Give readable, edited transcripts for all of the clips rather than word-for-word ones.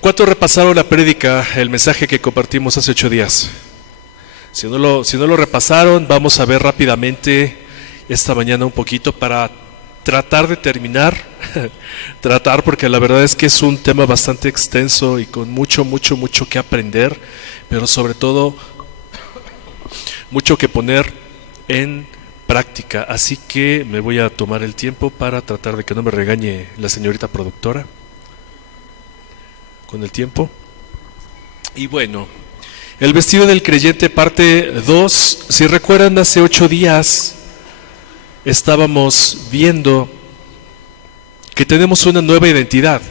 ¿Cuántos repasaron la prédica, el mensaje que compartimos hace 8 días? Si no lo repasaron, vamos a ver rápidamente esta mañana un poquito para tratar de terminar, porque la verdad es que es un tema bastante extenso y con mucho que aprender, pero sobre todo mucho que poner en práctica. Así que me voy a tomar el tiempo para tratar de que no me regañe la señorita productora con el tiempo. Y bueno, el vestido del creyente parte 2. Si recuerdan, hace 8 días estábamos viendo que tenemos una nueva identidad,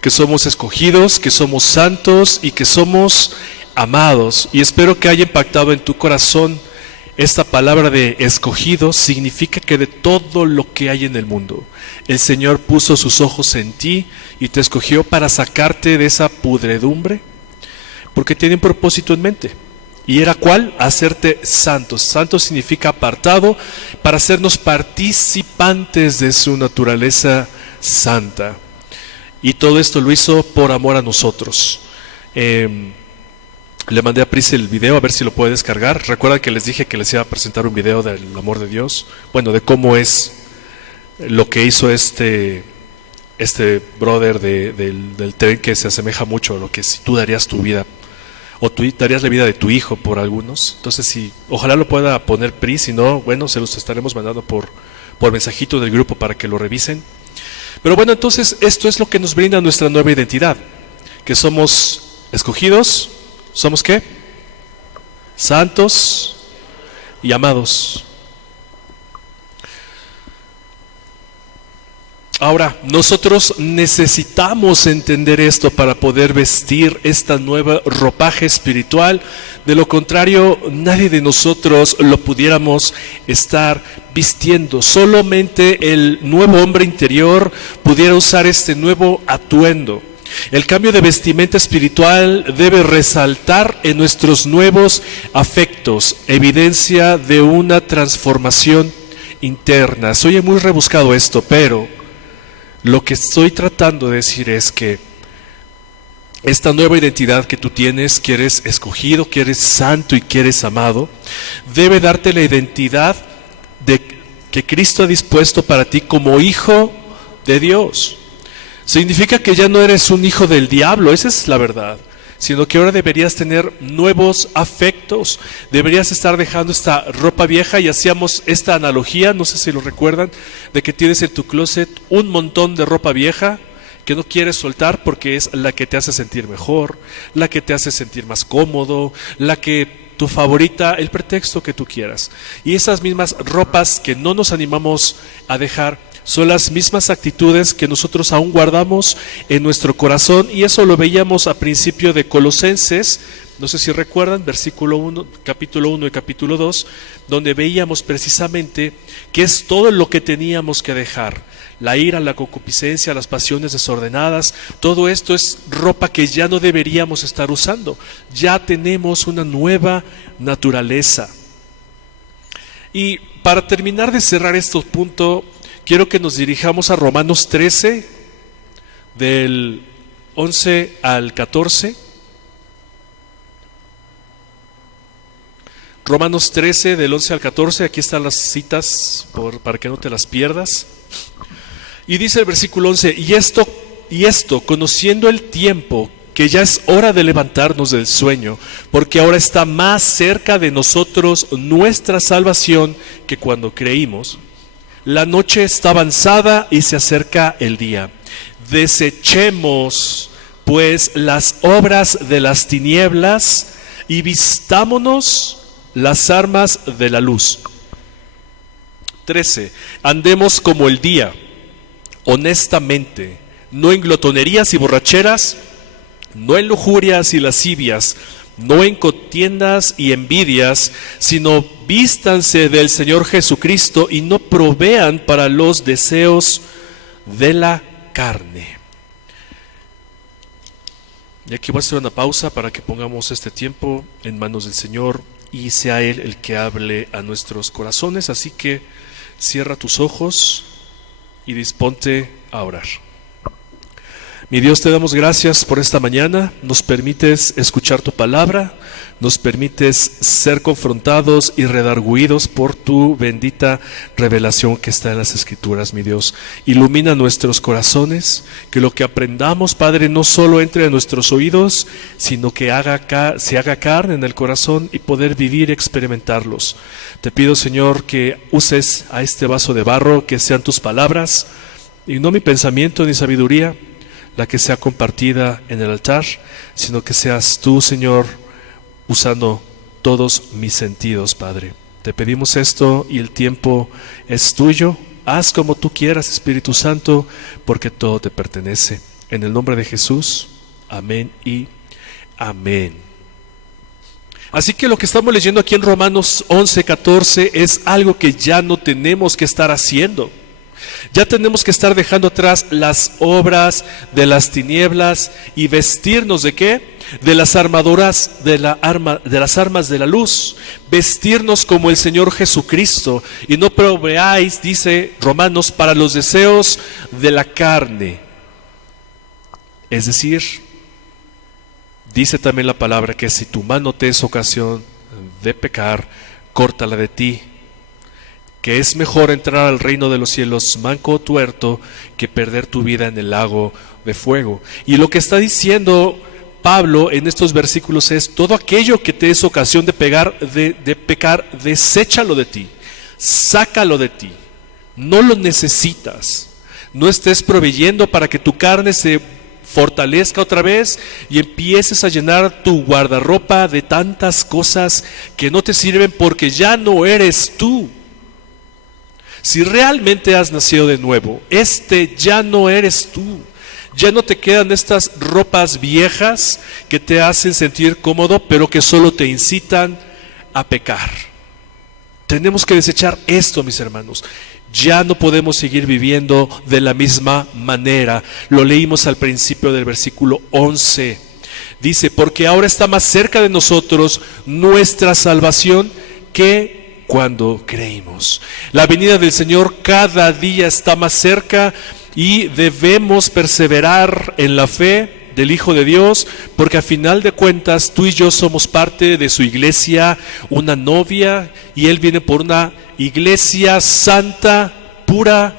que somos escogidos, que somos santos y que somos amados. Y espero que haya impactado en tu corazón esta palabra de escogido. Significa que de todo lo que hay en el mundo, el Señor puso sus ojos en ti y te escogió para sacarte de esa pudredumbre, porque tiene un propósito en mente. ¿Y era cuál? Hacerte santos. Santo significa apartado, para hacernos participantes de su naturaleza santa. Y todo esto lo hizo por amor a nosotros. Le mandé a Pris el video, a ver si lo puede descargar. Recuerda que les dije que les iba a presentar un video del amor de Dios. Bueno, de cómo es lo que hizo este brother del tren, que se asemeja mucho a lo que si tú darías tu vida, o tú darías la vida de tu hijo por algunos. Entonces, ojalá lo pueda poner Pris, si no, bueno, se los estaremos mandando por mensajito del grupo para que lo revisen. Pero bueno, entonces esto es lo que nos brinda nuestra nueva identidad, que somos escogidos. ¿Somos qué? Santos y amados. Ahora, nosotros necesitamos entender esto para poder vestir esta nueva ropaje espiritual. De lo contrario, nadie de nosotros lo pudiéramos estar vistiendo. Solamente el nuevo hombre interior pudiera usar este nuevo atuendo. El cambio de vestimenta espiritual debe resaltar en nuestros nuevos afectos, evidencia de una transformación interna. Se oye muy rebuscado esto, pero lo que estoy tratando de decir es que esta nueva identidad que tú tienes, que eres escogido, que eres santo y que eres amado, debe darte la identidad que Cristo ha dispuesto para ti como hijo de Dios. Significa que ya no eres un hijo del diablo, esa es la verdad, sino que ahora deberías tener nuevos afectos, deberías estar dejando esta ropa vieja. Y hacíamos esta analogía, no sé si lo recuerdan, de que tienes en tu closet un montón de ropa vieja que no quieres soltar porque es la que te hace sentir mejor, la que te hace sentir más cómodo, la que tu favorita, el pretexto que tú quieras. Y esas mismas ropas que no nos animamos a dejar son las mismas actitudes que nosotros aún guardamos en nuestro corazón, y eso lo veíamos a principio de Colosenses, no sé si recuerdan, capítulo 1 y capítulo 2, donde veíamos precisamente que es todo lo que teníamos que dejar: la ira, la concupiscencia, las pasiones desordenadas. Todo esto es ropa que ya no deberíamos estar usando. Ya tenemos una nueva naturaleza. Y para terminar de cerrar este punto, quiero que nos dirijamos a Romanos 13, del 11 al 14. Romanos 13, del 11 al 14, aquí están las citas para que no te las pierdas. Y dice el versículo 11, y esto, conociendo el tiempo, que ya es hora de levantarnos del sueño, porque ahora está más cerca de nosotros nuestra salvación que cuando creímos. La noche está avanzada y se acerca el día. Desechemos pues las obras de las tinieblas y vistámonos las armas de la luz. 13. Andemos como el día, honestamente, no en glotonerías y borracheras, no en lujurias y lascivias, no en contiendas y envidias, sino vístanse del Señor Jesucristo y no provean para los deseos de la carne. Y aquí voy a hacer una pausa para que pongamos este tiempo en manos del Señor y sea Él el que hable a nuestros corazones. Así que cierra tus ojos y disponte a orar. Mi Dios, te damos gracias por esta mañana. Nos permites escuchar tu palabra, nos permites ser confrontados y redarguidos por tu bendita revelación que está en las Escrituras, mi Dios. Ilumina nuestros corazones, que lo que aprendamos, Padre, no solo entre en nuestros oídos, sino que se haga carne en el corazón y poder vivir y experimentarlos. Te pido, Señor, que uses a este vaso de barro, que sean tus palabras, y no mi pensamiento ni sabiduría, la que sea compartida en el altar, sino que seas tú, Señor, usando todos mis sentidos, Padre. Te pedimos esto y el tiempo es tuyo. Haz como tú quieras, Espíritu Santo, porque todo te pertenece. En el nombre de Jesús, amén y amén. Así que lo que estamos leyendo aquí en Romanos 11:14 es algo que ya no tenemos que estar haciendo. Ya tenemos que estar dejando atrás las obras de las tinieblas y vestirnos ¿de qué? De las armaduras de las armas de la luz. Vestirnos como el Señor Jesucristo y no proveáis, dice Romanos, para los deseos de la carne. Es decir, dice también la palabra que si tu mano te es ocasión de pecar, córtala de ti. Que es mejor entrar al reino de los cielos manco o tuerto que perder tu vida en el lago de fuego. Y lo que está diciendo Pablo en estos versículos es: todo aquello que te es ocasión de pecar, deséchalo de ti, sácalo de ti. No lo necesitas. No estés proveyendo para que tu carne se fortalezca otra vez y empieces a llenar tu guardarropa de tantas cosas que no te sirven, porque ya no eres tú. Si realmente has nacido de nuevo, ya no eres tú. Ya no te quedan estas ropas viejas que te hacen sentir cómodo, pero que solo te incitan a pecar. Tenemos que desechar esto, mis hermanos. Ya no podemos seguir viviendo de la misma manera. Lo leímos al principio del versículo 11. Dice: porque ahora está más cerca de nosotros nuestra salvación que cuando creímos. La venida del Señor cada día está más cerca y debemos perseverar en la fe del Hijo de Dios, porque a final de cuentas tú y yo somos parte de su iglesia, una novia, y Él viene por una iglesia santa, pura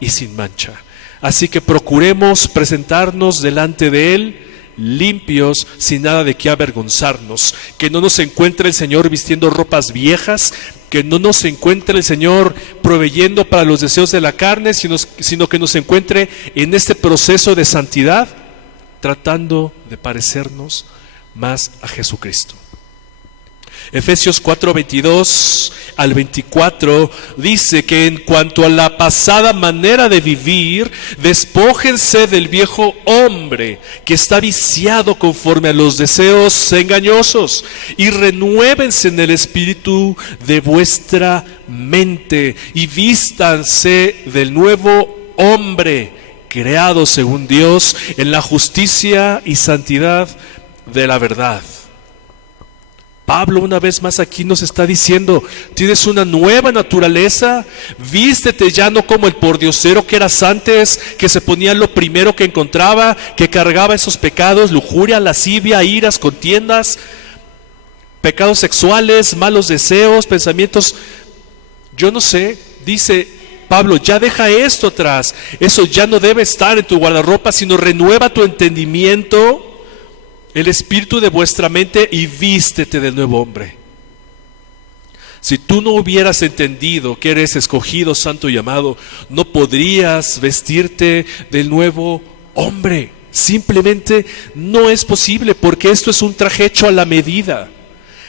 y sin mancha. Así que procuremos presentarnos delante de Él limpios, sin nada de qué avergonzarnos. Que no nos encuentre el Señor vistiendo ropas viejas, que no nos encuentre el Señor proveyendo para los deseos de la carne, sino que nos encuentre en este proceso de santidad, tratando de parecernos más a Jesucristo. Efesios 4:22 al 24 dice que en cuanto a la pasada manera de vivir, despójense del viejo hombre que está viciado conforme a los deseos engañosos, y renuévense en el espíritu de vuestra mente, y vístanse del nuevo hombre, creado según Dios en la justicia y santidad de la verdad. Pablo una vez más aquí nos está diciendo: tienes una nueva naturaleza, vístete ya no como el pordiosero que eras antes, que se ponía lo primero que encontraba, que cargaba esos pecados: lujuria, lascivia, iras, contiendas, pecados sexuales, malos deseos, pensamientos, yo no sé. Dice Pablo: ya deja esto atrás, eso ya no debe estar en tu guardarropa, sino renueva tu entendimiento, el espíritu de vuestra mente, y vístete del nuevo hombre. Si tú no hubieras entendido que eres escogido, santo y amado, no podrías vestirte del nuevo hombre. Simplemente no es posible, porque esto es un traje hecho a la medida.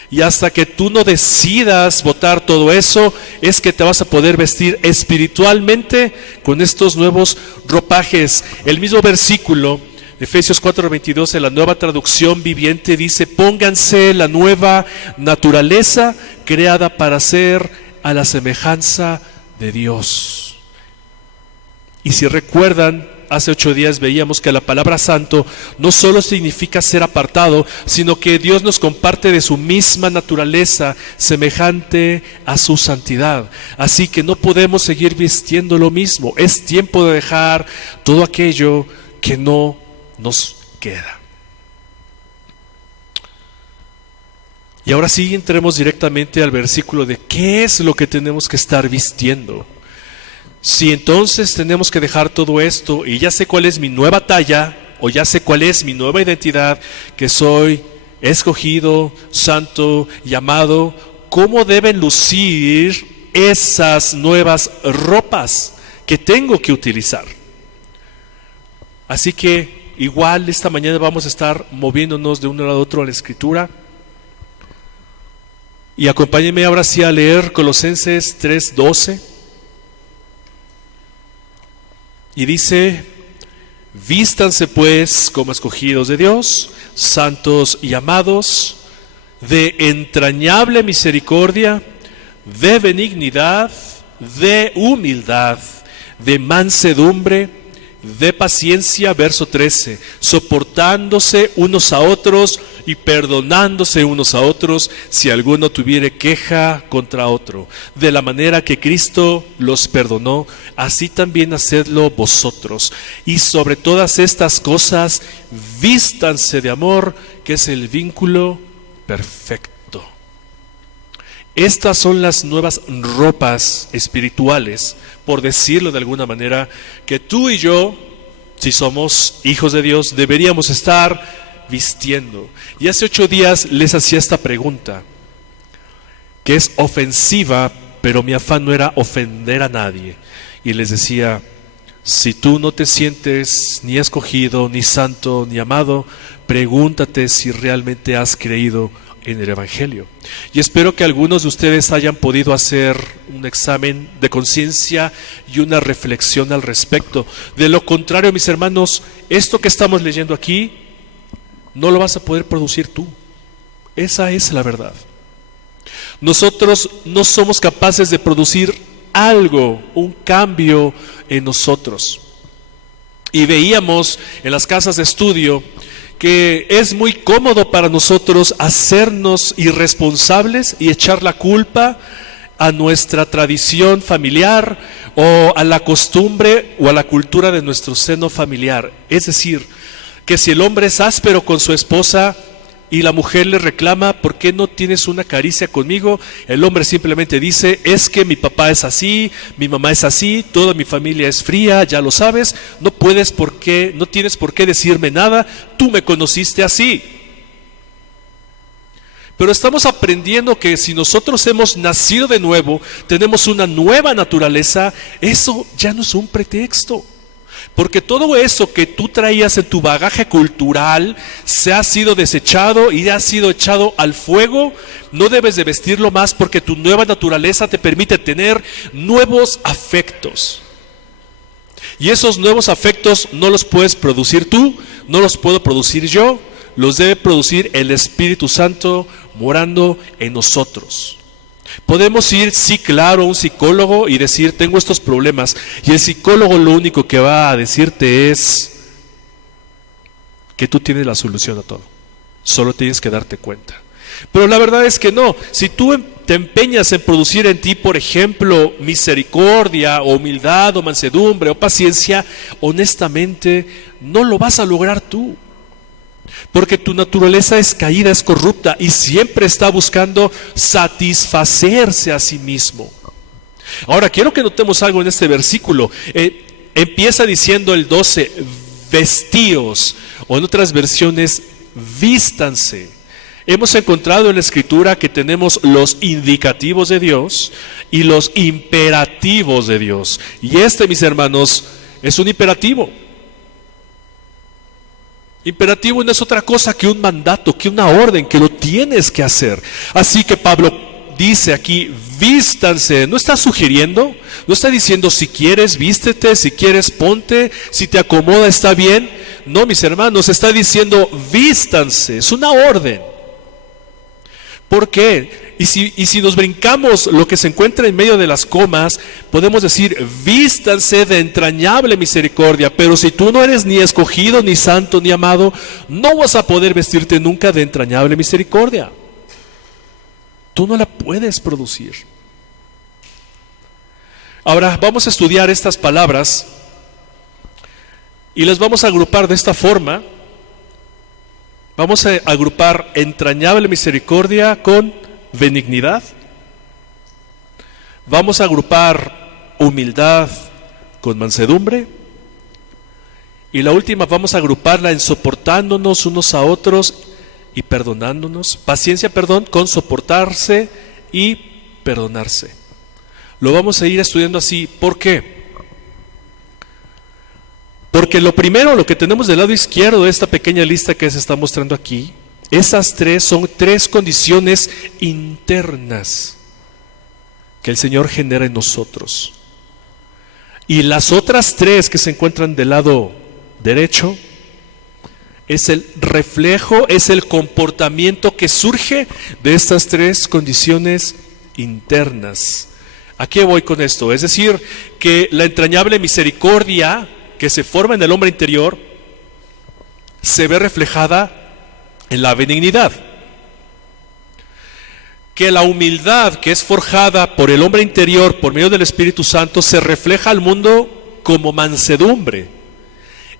Y hasta que tú no decidas botar todo eso, es que te vas a poder vestir espiritualmente con estos nuevos ropajes. El mismo versículo, Efesios 4:22, en la Nueva Traducción Viviente, dice: pónganse la nueva naturaleza creada para ser a la semejanza de Dios. Y si recuerdan, hace 8 días veíamos que la palabra santo no solo significa ser apartado, sino que Dios nos comparte de su misma naturaleza, semejante a su santidad. Así que no podemos seguir vistiendo lo mismo. Es tiempo de dejar todo aquello que no nos queda. Y ahora sí entremos directamente al versículo de qué es lo que tenemos que estar vistiendo. Si entonces tenemos que dejar todo esto y ya sé cuál es mi nueva talla, o ya sé cuál es mi nueva identidad, que soy escogido, santo y amado, ¿cómo deben lucir esas nuevas ropas que tengo que utilizar? Así que igual esta mañana vamos a estar moviéndonos de un lado a otro a la Escritura. Y acompáñenme ahora sí a leer Colosenses 3:12. Y dice: vístanse pues como escogidos de Dios, santos y amados, de entrañable misericordia, de benignidad, de humildad, de mansedumbre, de paciencia, verso 13, soportándose unos a otros y perdonándose unos a otros si alguno tuviere queja contra otro. De la manera que Cristo los perdonó, así también hacedlo vosotros. Y sobre todas estas cosas, vístanse de amor, que es el vínculo perfecto. Estas son las nuevas ropas espirituales, por decirlo de alguna manera, que tú y yo, si somos hijos de Dios, deberíamos estar vistiendo. Y hace 8 días les hacía esta pregunta, que es ofensiva, pero mi afán no era ofender a nadie. Y les decía: si tú no te sientes ni escogido, ni santo, ni amado, pregúntate si realmente has creído en el Evangelio. Y espero que algunos de ustedes hayan podido hacer un examen de conciencia y una reflexión al respecto. De lo contrario, mis hermanos, esto que estamos leyendo aquí no lo vas a poder producir tú. Esa es la verdad. Nosotros no somos capaces de producir algo, un cambio en nosotros. Y veíamos en las casas de estudio que es muy cómodo para nosotros hacernos irresponsables y echar la culpa a nuestra tradición familiar o a la costumbre o a la cultura de nuestro seno familiar. Es decir, que si el hombre es áspero con su esposa y la mujer le reclama: ¿por qué no tienes una caricia conmigo? El hombre simplemente dice: es que mi papá es así, mi mamá es así, toda mi familia es fría, ya lo sabes, no tienes por qué decirme nada, tú me conociste así. Pero estamos aprendiendo que si nosotros hemos nacido de nuevo, tenemos una nueva naturaleza, eso ya no es un pretexto. Porque todo eso que tú traías en tu bagaje cultural se ha sido desechado y ha sido echado al fuego. No debes de vestirlo más, porque tu nueva naturaleza te permite tener nuevos afectos. Y esos nuevos afectos no los puedes producir tú, no los puedo producir yo, los debe producir el Espíritu Santo morando en nosotros. Podemos ir, sí, claro, a un psicólogo y decir: tengo estos problemas, y el psicólogo lo único que va a decirte es que tú tienes la solución a todo, solo tienes que darte cuenta. Pero la verdad es que no. Si tú te empeñas en producir en ti, por ejemplo, misericordia o humildad o mansedumbre o paciencia, honestamente no lo vas a lograr tú. Porque tu naturaleza es caída, es corrupta y siempre está buscando satisfacerse a sí mismo. Ahora quiero que notemos algo en este versículo. Empieza diciendo el 12: vestíos, o en otras versiones, vístanse. Hemos encontrado en la Escritura que tenemos los indicativos de Dios y los imperativos de Dios. Y mis hermanos, es un imperativo. Imperativo no es otra cosa que un mandato, que una orden, que lo tienes que hacer. Así que Pablo dice aquí: vístanse. No está sugiriendo, no está diciendo: si quieres vístete, si quieres ponte, si te acomoda está bien. No, mis hermanos, está diciendo: vístanse. Es una orden. ¿Por qué? Y si nos brincamos lo que se encuentra en medio de las comas, podemos decir: vístanse de entrañable misericordia. Pero si tú no eres ni escogido, ni santo, ni amado, no vas a poder vestirte nunca de entrañable misericordia. Tú no la puedes producir. Ahora vamos a estudiar estas palabras Y las vamos a agrupar de esta forma. Vamos a agrupar entrañable misericordia con benignidad. Vamos a agrupar humildad con mansedumbre. Y la última vamos a agruparla en soportándonos unos a otros y perdonándonos. Paciencia, perdón, con soportarse y perdonarse. Lo vamos a ir estudiando así. ¿Por qué? Porque lo primero, lo que tenemos del lado izquierdo de esta pequeña lista que se está mostrando aquí, esas tres son tres condiciones internas que el Señor genera en nosotros. Y las otras tres que se encuentran del lado derecho es el reflejo, es el comportamiento que surge de estas tres condiciones internas. ¿A qué voy con esto? Es decir, que la entrañable misericordia que se forma en el hombre interior se ve reflejada en la benignidad. Que la humildad que es forjada por el hombre interior por medio del Espíritu Santo se refleja al mundo como mansedumbre.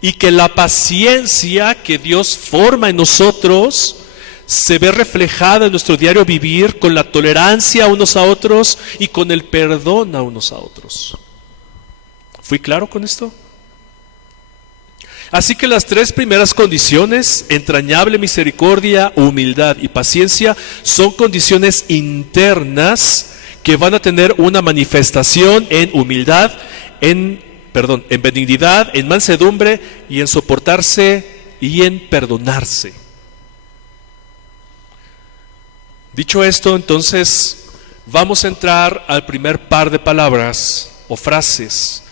Y que la paciencia que Dios forma en nosotros se ve reflejada en nuestro diario vivir con la tolerancia a unos a otros y con el perdón a unos a otros. ¿Fui claro con esto? Así que las tres primeras condiciones, entrañable misericordia, humildad y paciencia, son condiciones internas que van a tener una manifestación en humildad, en benignidad, en mansedumbre y en soportarse y en perdonarse. Dicho esto, entonces vamos a entrar al primer par de palabras o frases,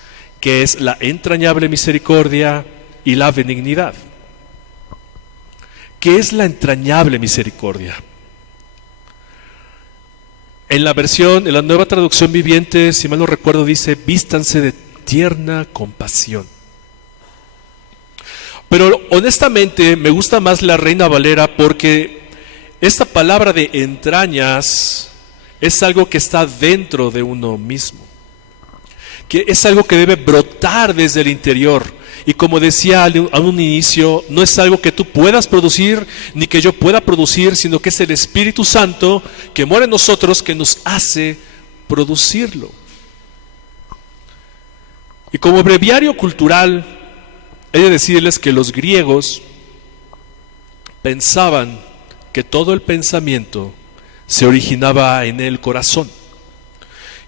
que es la entrañable misericordia y la benignidad. ¿Qué es la entrañable misericordia? En la nueva traducción viviente, si mal no recuerdo, dice: vístanse de tierna compasión. Pero honestamente me gusta más la Reina Valera, porque esta palabra de entrañas es algo que está dentro de uno mismo, que es algo que debe brotar desde el interior. Y como decía a un inicio, no es algo que tú puedas producir, ni que yo pueda producir, sino que es el Espíritu Santo que mora en nosotros que nos hace producirlo. Y como breviario cultural, he de decirles que los griegos pensaban que todo el pensamiento se originaba en el corazón,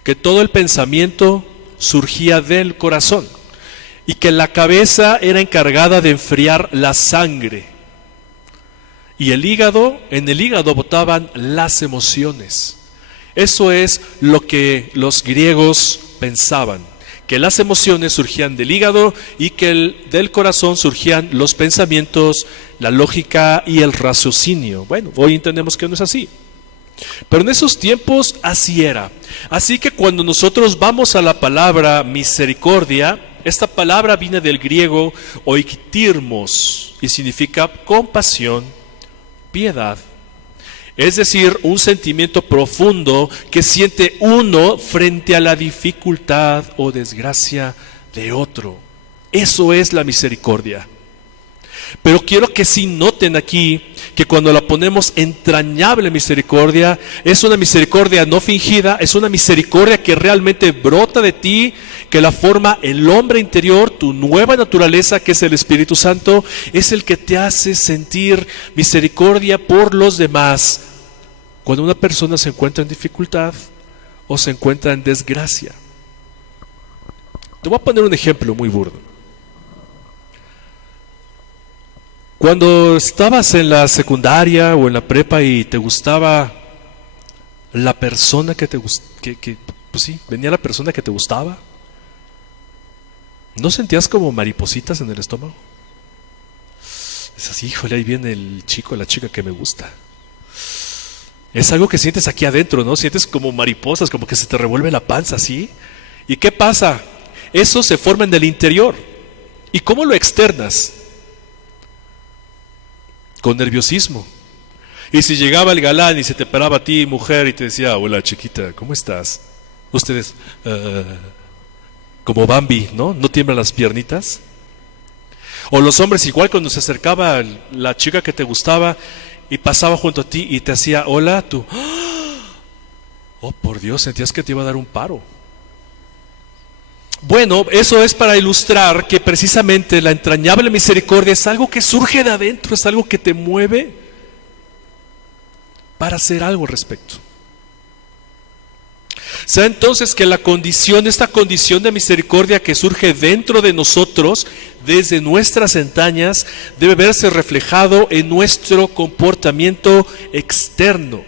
que todo el pensamiento surgía del corazón, y que la cabeza era encargada de enfriar la sangre, y en el hígado botaban las emociones. Eso es lo que los griegos pensaban, que las emociones surgían del hígado y que del corazón surgían los pensamientos, la lógica y el raciocinio. Bueno, hoy entendemos que no es así, pero en esos tiempos así era. Así que cuando nosotros vamos a la palabra misericordia, esta palabra viene del griego oiktirmos y significa compasión, piedad. Es decir, un sentimiento profundo que siente uno frente a la dificultad o desgracia de otro. Eso es la misericordia. Pero quiero que sí noten aquí que cuando la ponemos entrañable misericordia, es una misericordia no fingida, es una misericordia que realmente brota de ti, que la forma el hombre interior, tu nueva naturaleza, que es el Espíritu Santo, es el que te hace sentir misericordia por los demás cuando una persona se encuentra en dificultad o se encuentra en desgracia. Te voy a poner un ejemplo muy burdo. Cuando estabas en la secundaria o en la prepa y te gustaba la persona que te gustaba, pues sí, venía la persona que te gustaba, ¿no sentías como maripositas en el estómago? Es así, híjole, ahí viene el chico o la chica que me gusta. Es algo que sientes aquí adentro, ¿no? Sientes como mariposas, como que se te revuelve la panza, ¿sí? ¿Y qué pasa? Eso se forma en el interior. ¿Y cómo lo externas? Con nerviosismo. Y si llegaba el galán y se te paraba a ti, mujer, y te decía: hola chiquita, ¿cómo estás? Ustedes, como Bambi, ¿no? ¿No tiemblan las piernitas? O los hombres igual, cuando se acercaba la chica que te gustaba y pasaba junto a ti y te hacía hola, tú, oh por Dios, sentías que te iba a dar un paro. Bueno, eso es para ilustrar que precisamente la entrañable misericordia es algo que surge de adentro, es algo que te mueve para hacer algo al respecto. Sea entonces que esta condición de misericordia que surge dentro de nosotros, desde nuestras entrañas, debe verse reflejado en nuestro comportamiento externo.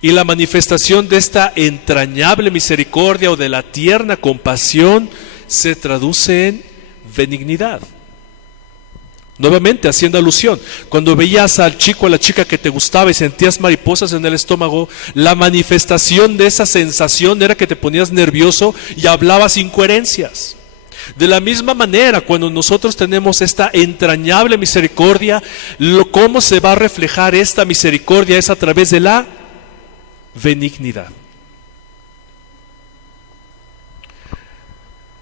Y la manifestación de esta entrañable misericordia o de la tierna compasión se traduce en benignidad. Nuevamente, haciendo alusión, cuando veías al chico o a la chica que te gustaba y sentías mariposas en el estómago, la manifestación de esa sensación era que te ponías nervioso y hablabas incoherencias. De la misma manera, cuando nosotros tenemos esta entrañable misericordia, ¿cómo se va a reflejar esta misericordia? Es a través de la benignidad.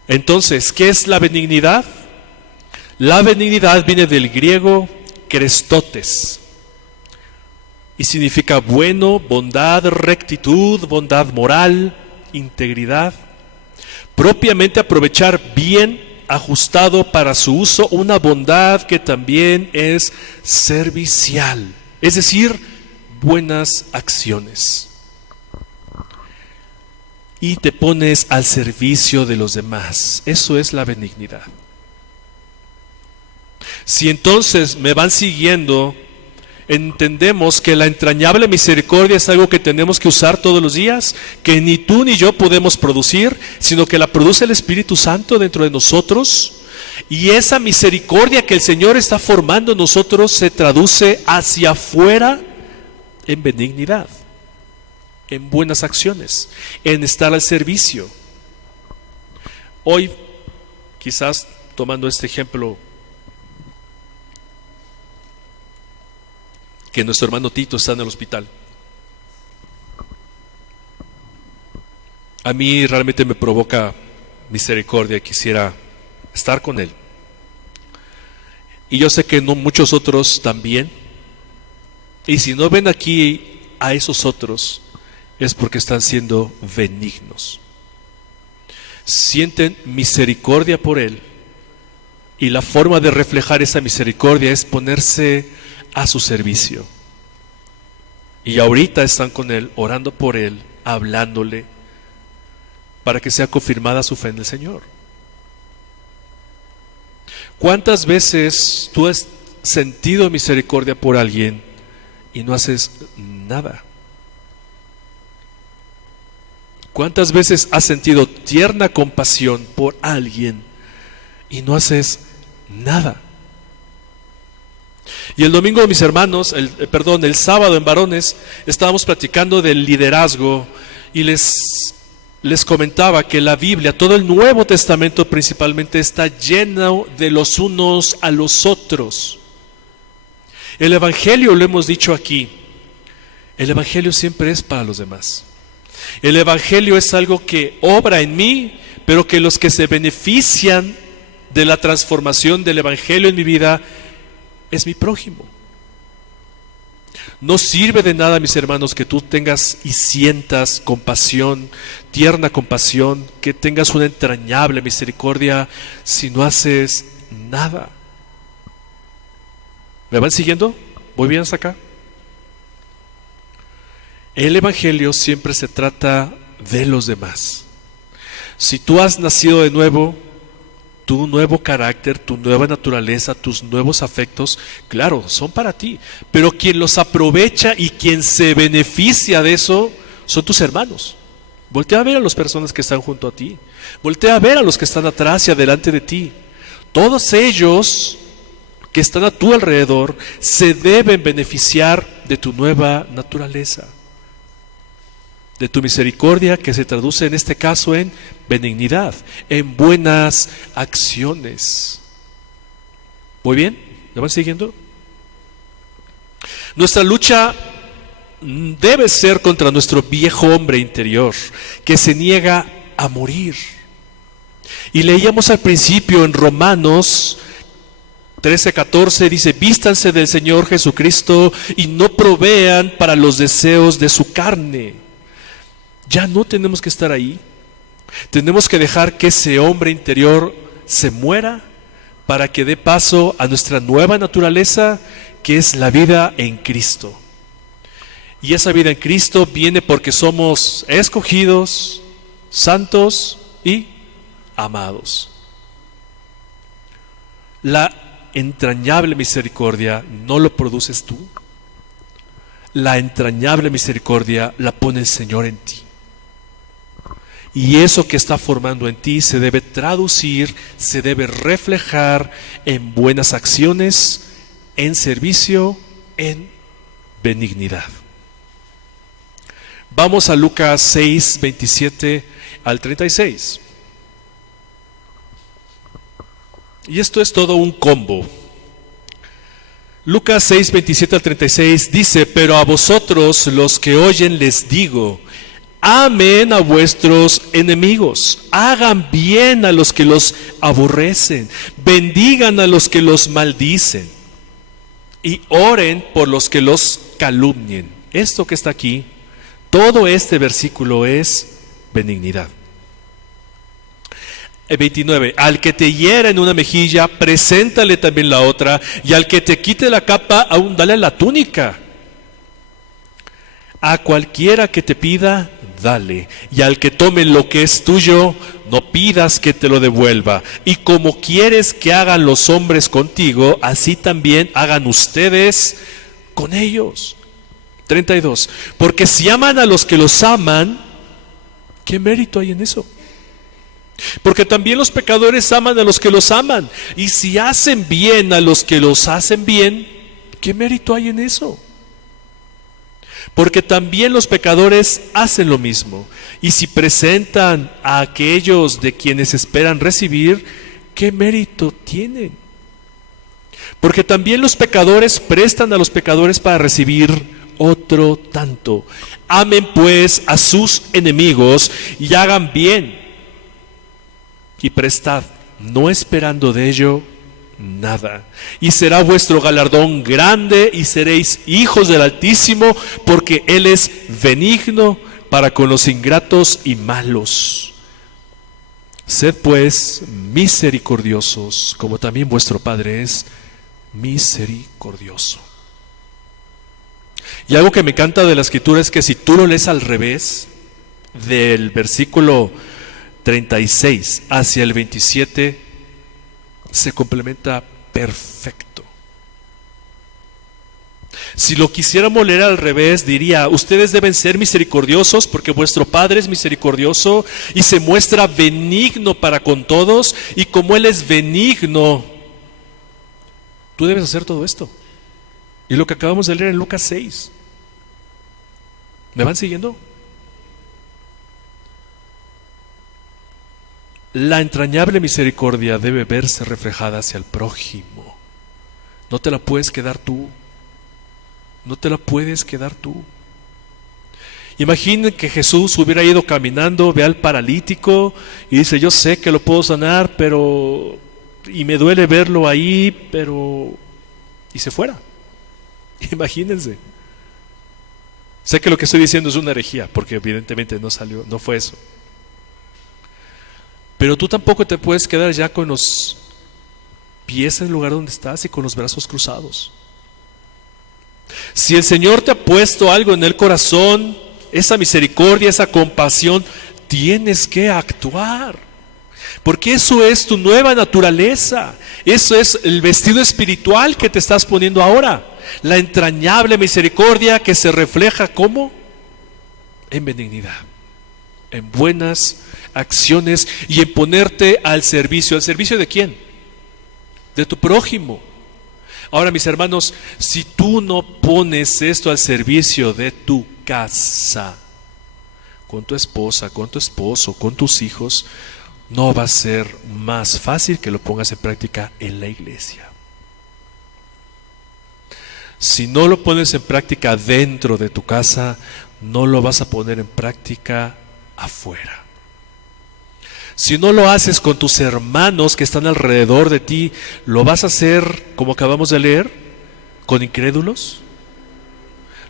Entonces, ¿qué es la benignidad? La benignidad viene del griego krestotes y significa bueno, bondad, rectitud, bondad moral, integridad. Propiamente aprovechar bien ajustado para su uso una bondad que también es servicial, es decir, buenas acciones. Y te pones al servicio de los demás. Eso es la benignidad. Si entonces me van siguiendo, entendemos que la entrañable misericordia es algo que tenemos que usar todos los días, que ni tú ni yo podemos producir, sino que la produce el Espíritu Santo dentro de nosotros. Y esa misericordia que el Señor está formando en nosotros se traduce hacia afuera en benignidad, en buenas acciones, en estar al servicio. Hoy, quizás tomando este ejemplo, que nuestro hermano Tito está en el hospital. A mí realmente me provoca misericordia, quisiera estar con él. Y yo sé que no muchos otros también. Y si no ven aquí a esos otros, es porque están siendo benignos. Sienten misericordia por él. Y la forma de reflejar esa misericordia es ponerse a su servicio. Y ahorita están con él, orando por él, hablándole, para que sea confirmada su fe en el Señor. ¿Cuántas veces tú has sentido misericordia por alguien y no haces nada? ¿Cuántas veces has sentido tierna compasión por alguien y no haces nada? Y el domingo, mis hermanos, el sábado en Varones, estábamos platicando del liderazgo y les comentaba que la Biblia, todo el Nuevo Testamento principalmente, está lleno de los unos a los otros. El Evangelio, lo hemos dicho aquí, el Evangelio siempre es para los demás. El Evangelio es algo que obra en mí, pero que los que se benefician de la transformación del Evangelio en mi vida es mi prójimo. No sirve de nada, mis hermanos, que tú tengas y sientas compasión, tierna compasión, que tengas una entrañable misericordia, si no haces nada. ¿Me van siguiendo? ¿Voy bien hasta acá? El Evangelio siempre se trata de los demás. Si tú has nacido de nuevo, tu nuevo carácter, tu nueva naturaleza, tus nuevos afectos, claro, son para ti. Pero quien los aprovecha y quien se beneficia de eso son tus hermanos. Voltea a ver a las personas que están junto a ti. Voltea a ver a los que están atrás y adelante de ti. Todos ellos que están a tu alrededor se deben beneficiar de tu nueva naturaleza, de tu misericordia, que se traduce en este caso en benignidad, en buenas acciones. ¿Muy bien? ¿Me van siguiendo? Nuestra lucha debe ser contra nuestro viejo hombre interior, que se niega a morir. Y leíamos al principio en Romanos 13:14, dice: vístanse del Señor Jesucristo y no provean para los deseos de su carne. Ya no tenemos que estar ahí. Tenemos que dejar que ese hombre interior se muera para que dé paso a nuestra nueva naturaleza, que es la vida en Cristo. Y esa vida en Cristo viene porque somos escogidos, santos y amados. La entrañable misericordia no lo produces tú. La entrañable misericordia la pone el Señor en ti. Y eso que está formando en ti se debe traducir, se debe reflejar en buenas acciones, en servicio, en benignidad. Vamos a Lucas 6, 27 al 36. Y esto es todo un combo. Lucas 6, 27 al 36 dice: pero a vosotros los que oyen les digo, amen a vuestros enemigos, hagan bien a los que los aborrecen, bendigan a los que los maldicen y oren por los que los calumnien. Esto que está aquí, todo este versículo es benignidad. 29. Al que te hiera en una mejilla, preséntale también la otra, y al que te quite la capa, aún dale la túnica. A cualquiera que te pida, dale, y al que tome lo que es tuyo, no pidas que te lo devuelva. Y como quieres que hagan los hombres contigo, así también hagan ustedes con ellos. 32. Porque si aman a los que los aman, ¿qué mérito hay en eso? Porque también los pecadores aman a los que los aman. Y si hacen bien a los que los hacen bien, ¿qué mérito hay en eso? Porque también los pecadores hacen lo mismo. Y si presentan a aquellos de quienes esperan recibir, ¿qué mérito tienen? Porque también los pecadores prestan a los pecadores para recibir otro tanto. Amen pues a sus enemigos y hagan bien. Y prestad, no esperando de ello nada. Y será vuestro galardón grande y seréis hijos del Altísimo, porque Él es benigno para con los ingratos y malos. Sed pues misericordiosos, como también vuestro Padre es misericordioso. Y algo que me encanta de la Escritura es que si tú lo lees al revés, del versículo 36 hacia el 27, se complementa perfecto. Si lo quisiéramos leer al revés, diría: ustedes deben ser misericordiosos porque vuestro Padre es misericordioso y se muestra benigno para con todos, y como Él es benigno, tú debes hacer todo esto. Y lo que acabamos de leer en Lucas 6. ¿Me van siguiendo? La entrañable misericordia debe verse reflejada hacia el prójimo. No te la puedes quedar tú. No te la puedes quedar tú. Imaginen que Jesús hubiera ido caminando, ve al paralítico y dice: yo sé que lo puedo sanar, pero... y me duele verlo ahí, pero... y se fuera. Imagínense. Sé que lo que estoy diciendo es una herejía, porque evidentemente no fue eso. Pero tú tampoco te puedes quedar ya con los pies en el lugar donde estás y con los brazos cruzados. Si el Señor te ha puesto algo en el corazón, esa misericordia, esa compasión, tienes que actuar. Porque eso es tu nueva naturaleza. Eso es el vestido espiritual que te estás poniendo ahora. La entrañable misericordia que se refleja ¿cómo? En benignidad, en buenas acciones y en ponerte al servicio. ¿Al servicio de quién? De tu prójimo. Ahora, mis hermanos, si tú no pones esto al servicio de tu casa, con tu esposa, con tu esposo, con tus hijos, no va a ser más fácil que lo pongas en práctica en la iglesia. Si no lo pones en práctica dentro de tu casa, no lo vas a poner en práctica afuera. Si no lo haces con tus hermanos que están alrededor de ti, ¿lo vas a hacer, como acabamos de leer, con incrédulos?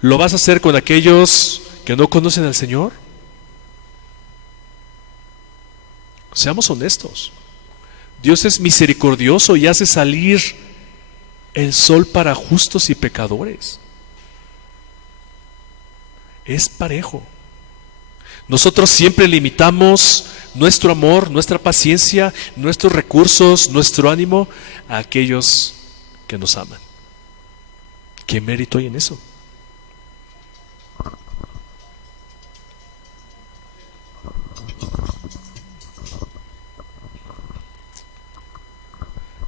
¿Lo vas a hacer con aquellos que no conocen al Señor? Seamos honestos. Dios es misericordioso y hace salir el sol para justos y pecadores. Es parejo. Nosotros siempre limitamos nuestro amor, nuestra paciencia, nuestros recursos, nuestro ánimo a aquellos que nos aman. ¿Qué mérito hay en eso?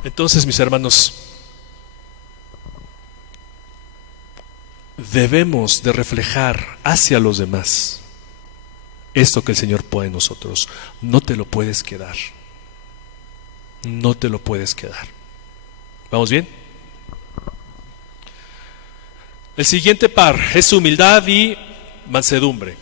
Entonces, mis hermanos, debemos de reflejar hacia los demás esto que el Señor pone en nosotros. No te lo puedes quedar. No te lo puedes quedar. ¿Vamos bien? El siguiente par es humildad y mansedumbre.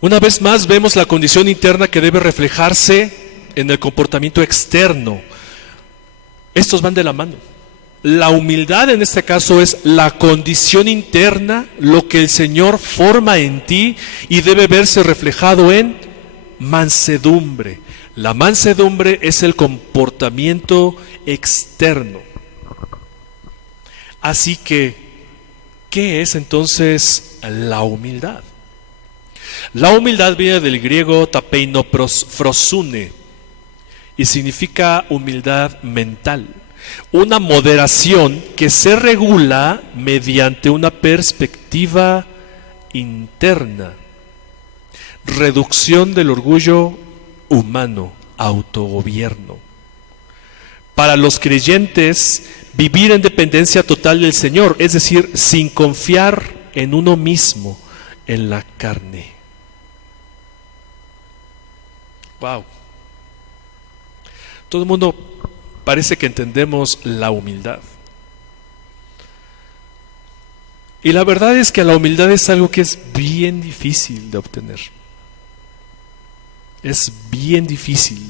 Una vez más vemos la condición interna que debe reflejarse en el comportamiento externo. Estos van de la mano. La humildad en este caso es la condición interna, lo que el Señor forma en ti y debe verse reflejado en mansedumbre. La mansedumbre es el comportamiento externo. Así que, ¿qué es entonces la humildad? La humildad viene del griego tapeinofrosune y significa humildad mental, una moderación que se regula mediante una perspectiva interna, reducción del orgullo humano, autogobierno. Para los creyentes, vivir en dependencia total del Señor, es decir, sin confiar en uno mismo, en la carne. Wow. Todo el mundo parece que entendemos la humildad. Y la verdad es que la humildad es algo que es bien difícil de obtener. Es bien difícil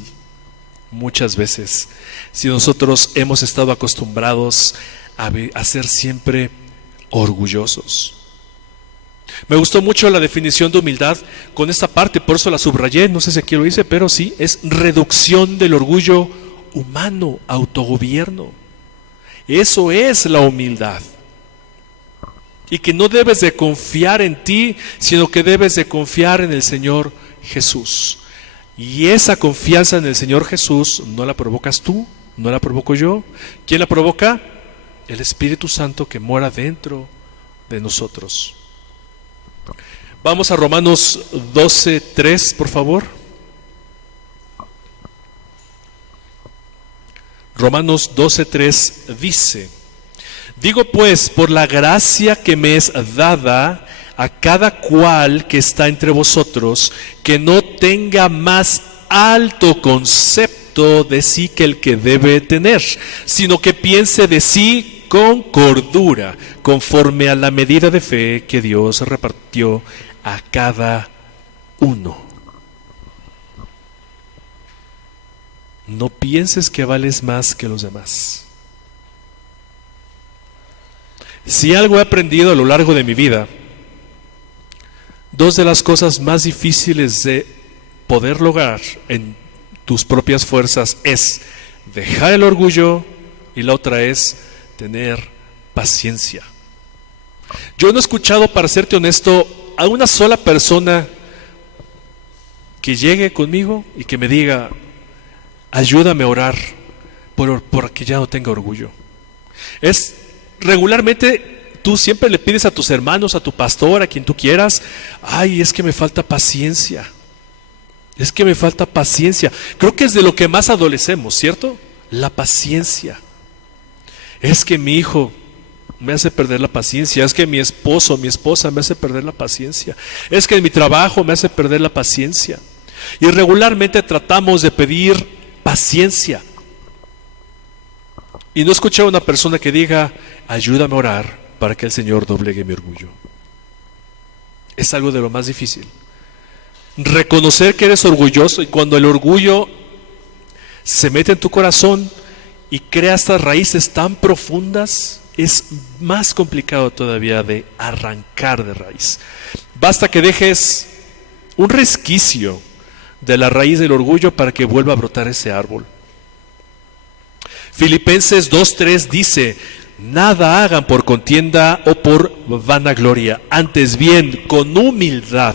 muchas veces si nosotros hemos estado acostumbrados a ser siempre orgullosos. Me gustó mucho la definición de humildad con esta parte, por eso la subrayé, no sé si aquí lo hice, pero sí, es reducción del orgullo humano, autogobierno. Eso es la humildad. Y que no debes de confiar en ti, sino que debes de confiar en el Señor Jesús. Y esa confianza en el Señor Jesús no la provocas tú, no la provoco yo. ¿Quién la provoca? El Espíritu Santo que mora dentro de nosotros. Vamos a Romanos 12:3, por favor. Romanos 12:3 dice: digo pues, por la gracia que me es dada, a cada cual que está entre vosotros, que no tenga más alto concepto de sí que el que debe tener, sino que piense de sí con cordura, conforme a la medida de fe que Dios repartió a cada uno. No pienses que vales más que los demás. Si algo he aprendido a lo largo de mi vida, dos de las cosas más difíciles de poder lograr en tus propias fuerzas es dejar el orgullo y la otra es tener paciencia. Yo no he escuchado, para serte honesto, a una sola persona que llegue conmigo y que me diga: ayúdame a orar por que ya no tenga orgullo. Es regularmente, tú siempre le pides a tus hermanos, a tu pastor, a quien tú quieras: ay, es que me falta paciencia. Es que me falta paciencia. Creo que es de lo que más adolecemos, ¿cierto? La paciencia. Es que mi hijo me hace perder la paciencia. Es que mi esposo, mi esposa me hace perder la paciencia. Es que en mi trabajo me hace perder la paciencia. Y regularmente tratamos de pedir paciencia. Y no escuché a una persona que diga: ayúdame a orar para que el Señor doblegue mi orgullo. Es algo de lo más difícil. Reconocer que eres orgulloso, y cuando el orgullo se mete en tu corazón y crea estas raíces tan profundas, es más complicado todavía de arrancar de raíz. Basta que dejes un resquicio de la raíz del orgullo para que vuelva a brotar ese árbol. Filipenses 2:3 dice: nada hagan por contienda o por vanagloria, antes bien con humildad,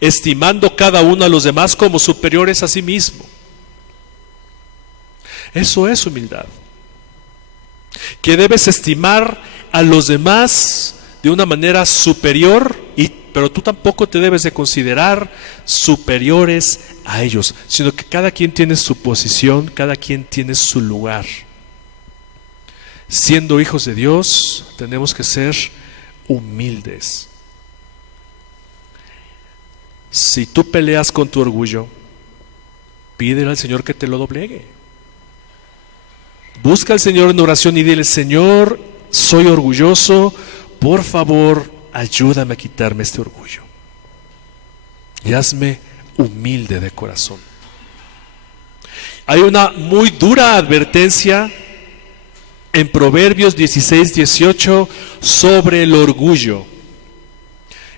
estimando cada uno a los demás como superiores a sí mismo. Eso es humildad. Que debes estimar a los demás de una manera superior, pero tú tampoco te debes de considerar superiores a ellos, sino que cada quien tiene su posición, cada quien tiene su lugar. Siendo hijos de Dios, tenemos que ser humildes. Si tú peleas con tu orgullo, pídele al Señor que te lo doblegue. Busca al Señor en oración y dile: Señor, soy orgulloso, por favor, ayúdame a quitarme este orgullo. Y hazme humilde de corazón. Hay una muy dura advertencia en Proverbios 16:18 sobre el orgullo.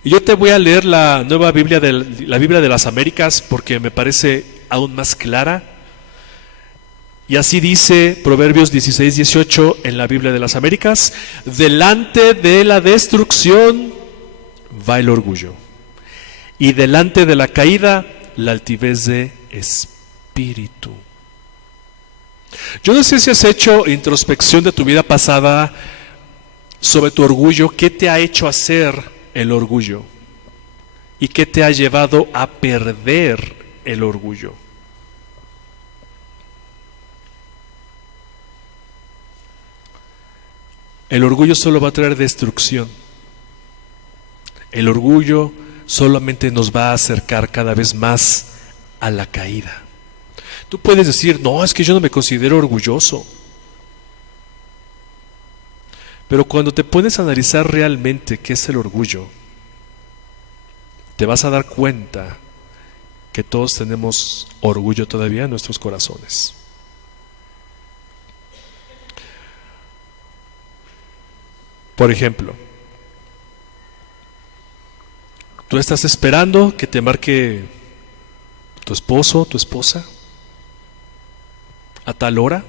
Y yo te voy a leer la nueva Biblia, la Biblia de las Américas, porque me parece aún más clara. Y así dice Proverbios 16:18 en la Biblia de las Américas: delante de la destrucción va el orgullo, y delante de la caída la altivez de espíritu. Yo no sé si has hecho introspección de tu vida pasada sobre tu orgullo. ¿Qué te ha hecho hacer el orgullo? ¿Y qué te ha llevado a perder el orgullo? El orgullo solo va a traer destrucción. El orgullo solamente nos va a acercar cada vez más a la caída. Tú puedes decir: no, es que yo no me considero orgulloso. Pero cuando te pones a analizar realmente qué es el orgullo, te vas a dar cuenta que todos tenemos orgullo todavía en nuestros corazones. Por ejemplo, tú estás esperando que te marque tu esposo, tu esposa, a tal hora,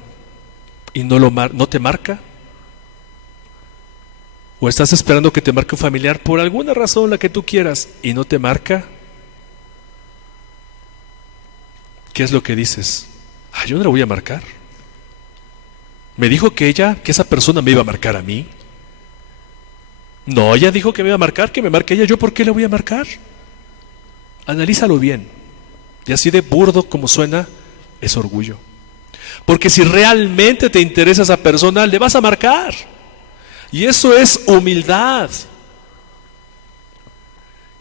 y no te marca. O estás esperando que te marque un familiar por alguna razón, la que tú quieras, y no te marca. ¿Qué es lo que dices? Yo no le voy a marcar. Me dijo que esa persona me iba a marcar a mí. No, ella dijo que me iba a marcar, que me marque ella. ¿Yo por qué le voy a marcar? Analízalo bien. Y así de burdo como suena, es orgullo. Porque si realmente te interesa esa persona, le vas a marcar. Y eso es humildad.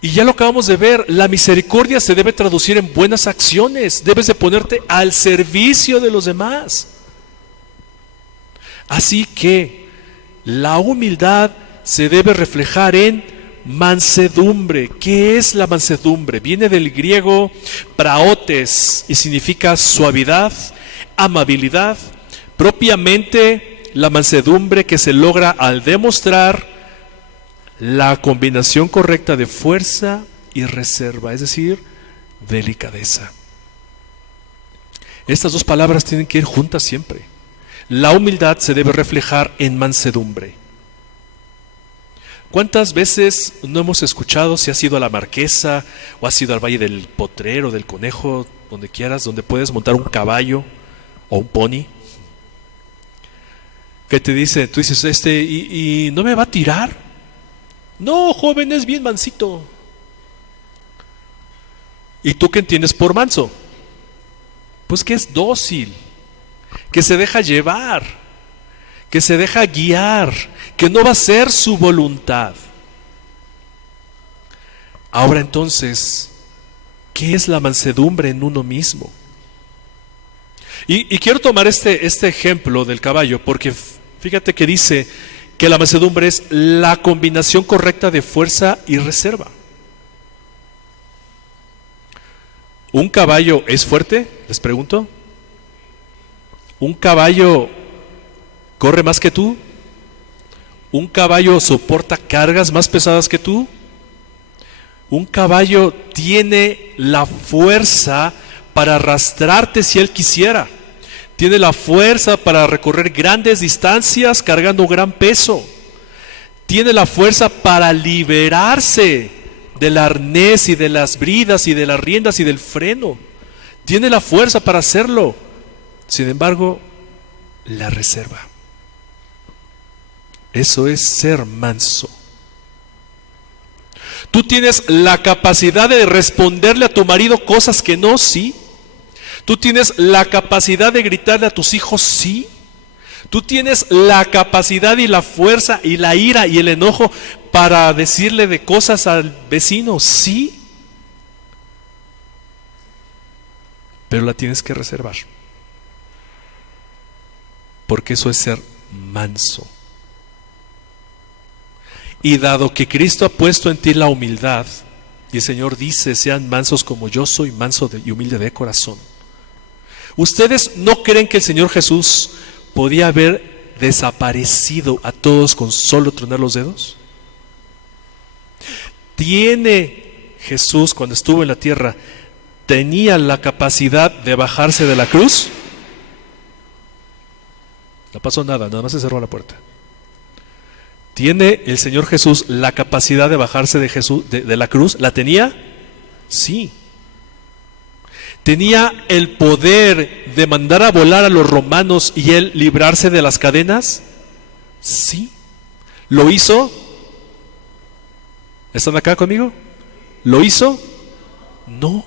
Y ya lo acabamos de ver, la misericordia se debe traducir en buenas acciones. Debes de ponerte al servicio de los demás. Así que la humildad se debe reflejar en mansedumbre. ¿Qué es la mansedumbre? Viene del griego praotes y significa suavidad, amabilidad. Propiamente la mansedumbre que se logra al demostrar la combinación correcta de fuerza y reserva, es decir, delicadeza. Estas dos palabras tienen que ir juntas siempre. La humildad se debe reflejar en mansedumbre. ¿Cuántas veces no hemos escuchado, si has ido a la Marquesa o has ido al Valle del Potrero, del Conejo, donde quieras, donde puedes montar un caballo o un pony, que te dice, tú dices, ¿y no me va a tirar? No, joven, es bien mansito. ¿Y tú qué entiendes por manso? Pues que es dócil, que se deja llevar, que se deja guiar, que no va a ser su voluntad. Ahora entonces, ¿qué es la mansedumbre en uno mismo? Y quiero tomar este ejemplo del caballo, porque fíjate que dice que la mansedumbre es la combinación correcta de fuerza y reserva. ¿Un caballo es fuerte? Les pregunto. ¿Un caballo corre más que tú? ¿Un caballo soporta cargas más pesadas que tú? Un caballo tiene la fuerza para arrastrarte si él quisiera. Tiene la fuerza para recorrer grandes distancias cargando gran peso. Tiene la fuerza para liberarse del arnés y de las bridas y de las riendas y del freno. Tiene la fuerza para hacerlo. Sin embargo, la reserva. Eso es ser manso. Tú tienes la capacidad de responderle a tu marido cosas que no, sí. Tú tienes la capacidad de gritarle a tus hijos, sí. Tú tienes la capacidad y la fuerza y la ira y el enojo para decirle de cosas al vecino, sí. Pero la tienes que reservar. Porque eso es ser manso. Y dado que Cristo ha puesto en ti la humildad, y el Señor dice, sean mansos como yo soy manso y humilde de corazón. ¿Ustedes no creen que el Señor Jesús podía haber desaparecido a todos con solo tronar los dedos? ¿Tiene Jesús, cuando estuvo en la tierra, tenía la capacidad de bajarse de la cruz? No pasó nada más se cerró la puerta. ¿Tiene el Señor Jesús la capacidad de bajarse de la cruz? ¿La tenía? Sí. ¿Tenía el poder de mandar a volar a los romanos y él librarse de las cadenas? Sí. ¿Lo hizo? ¿Están acá conmigo? ¿Lo hizo? No.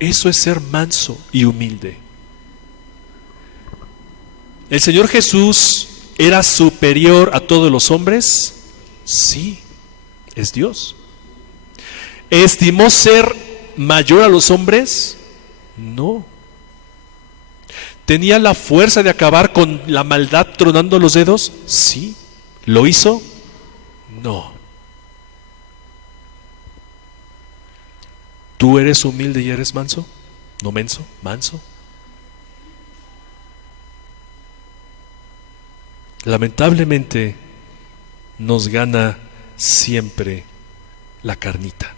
Eso es ser manso y humilde. ¿El Señor Jesús era superior a todos los hombres? Sí, es Dios. ¿Estimó ser mayor a los hombres? No. ¿Tenía la fuerza de acabar con la maldad tronando los dedos? Sí. ¿Lo hizo? No. ¿Tú eres humilde y eres manso? ¿No menso? ¿Manso? Lamentablemente nos gana siempre la carnita.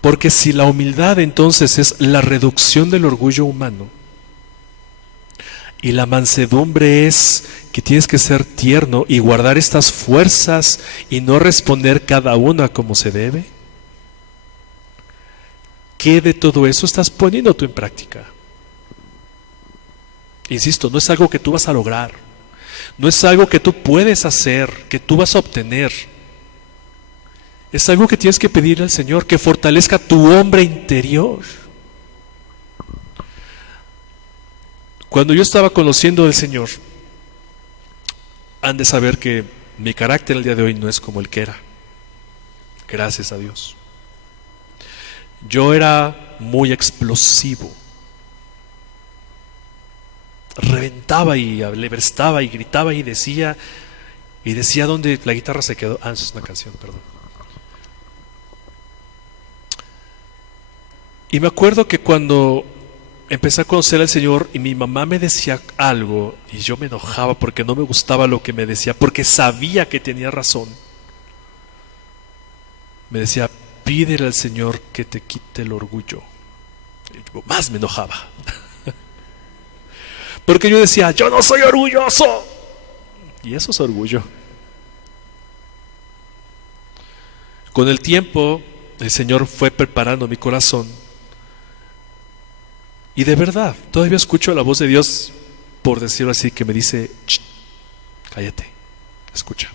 Porque si la humildad entonces es la reducción del orgullo humano y la mansedumbre es que tienes que ser tierno y guardar estas fuerzas y no responder cada una como se debe, ¿qué de todo eso estás poniendo tú en práctica? Insisto, no es algo que tú vas a lograr, no es algo que tú puedes hacer, que tú vas a obtener. Es algo que tienes que pedirle al Señor, que fortalezca tu hombre interior. Cuando yo estaba conociendo al Señor, han de saber que mi carácter el día de hoy no es como el que era. Gracias a Dios. Yo era muy explosivo. Reventaba y alebrestaba y gritaba y decía dónde la guitarra se quedó. Eso es una canción, perdón. Y me acuerdo que cuando empecé a conocer al Señor y mi mamá me decía algo y yo me enojaba porque no me gustaba lo que me decía, porque sabía que tenía razón. Me decía, pídele al Señor que te quite el orgullo. Y yo más me enojaba. Porque yo decía, yo no soy orgulloso. Y eso es orgullo. Con el tiempo, el Señor fue preparando mi corazón. Y de verdad, todavía escucho la voz de Dios, por decirlo así, que me dice, cállate, escucha.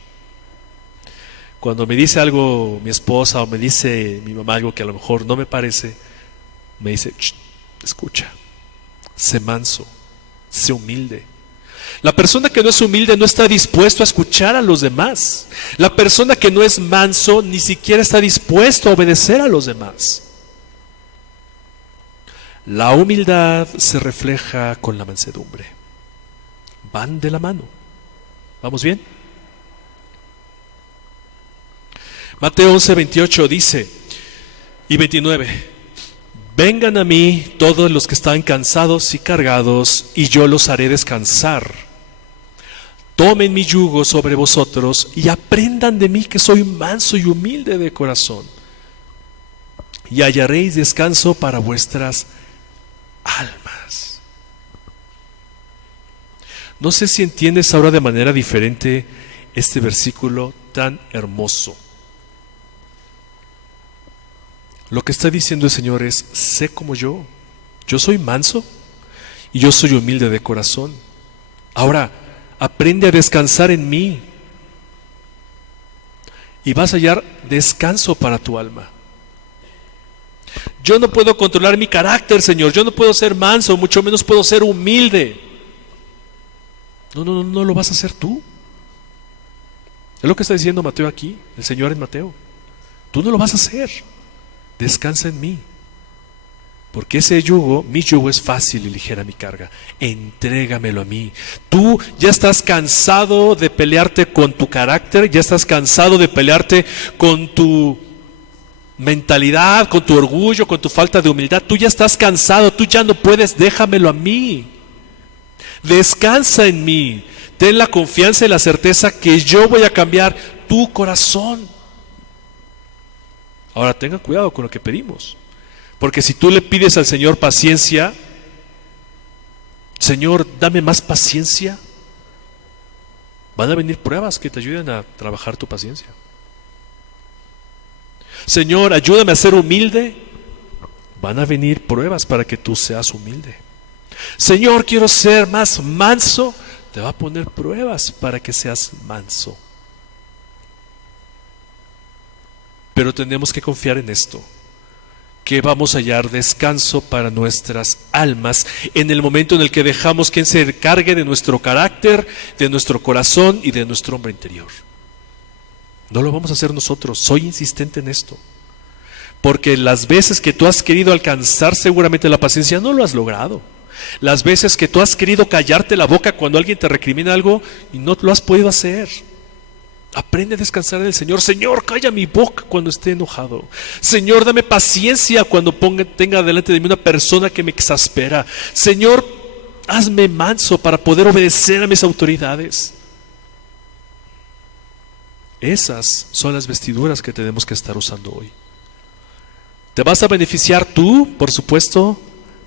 Cuando me dice algo mi esposa o me dice mi mamá algo que a lo mejor no me parece, me dice, escucha, sé manso. Sé humilde. La persona que no es humilde no está dispuesto a escuchar a los demás. La persona que no es manso ni siquiera está dispuesto a obedecer a los demás. La humildad se refleja con la mansedumbre. Van de la mano. ¿Vamos bien? Mateo 11:28 dice, y 29, vengan a mí todos los que están cansados y cargados, y yo los haré descansar. Tomen mi yugo sobre vosotros y aprendan de mí, que soy manso y humilde de corazón, y hallaréis descanso para vuestras almas. No sé si entiendes ahora de manera diferente este versículo tan hermoso. Lo que está diciendo el Señor es, sé como yo soy manso y yo soy humilde de corazón. Ahora, aprende a descansar en mí y vas a hallar descanso para tu alma. Yo no puedo controlar mi carácter, Señor, yo no puedo ser manso, mucho menos puedo ser humilde. No lo vas a hacer tú. Es lo que está diciendo Mateo aquí, el Señor en Mateo. Tú no lo vas a hacer. Descansa en mí, porque ese yugo, mi yugo es fácil y ligera mi carga. Entrégamelo a mí. Tú ya estás cansado de pelearte con tu carácter, ya estás cansado de pelearte con tu mentalidad, con tu orgullo, con tu falta de humildad. Tú ya estás cansado, tú ya no puedes, déjamelo a mí. Descansa en mí. Ten la confianza y la certeza que yo voy a cambiar tu corazón. Ahora tenga cuidado con lo que pedimos, porque si tú le pides al Señor paciencia, Señor, dame más paciencia, van a venir pruebas que te ayuden a trabajar tu paciencia. Señor, ayúdame a ser humilde, van a venir pruebas para que tú seas humilde. Señor, quiero ser más manso, te va a poner pruebas para que seas manso. Pero tenemos que confiar en esto, que vamos a hallar descanso para nuestras almas en el momento en el que dejamos que se encargue de nuestro carácter, de nuestro corazón y de nuestro hombre interior. No lo vamos a hacer nosotros, soy insistente en esto, porque las veces que tú has querido alcanzar seguramente la paciencia no lo has logrado. Las veces que tú has querido callarte la boca cuando alguien te recrimina algo y no lo has podido hacer. Aprende a descansar en el Señor. Señor, calla mi boca cuando esté enojado. Señor, dame paciencia cuando tenga delante de mí una persona que me exaspera. Señor, hazme manso para poder obedecer a mis autoridades. Esas son las vestiduras que tenemos que estar usando hoy. Te vas a beneficiar tú, por supuesto,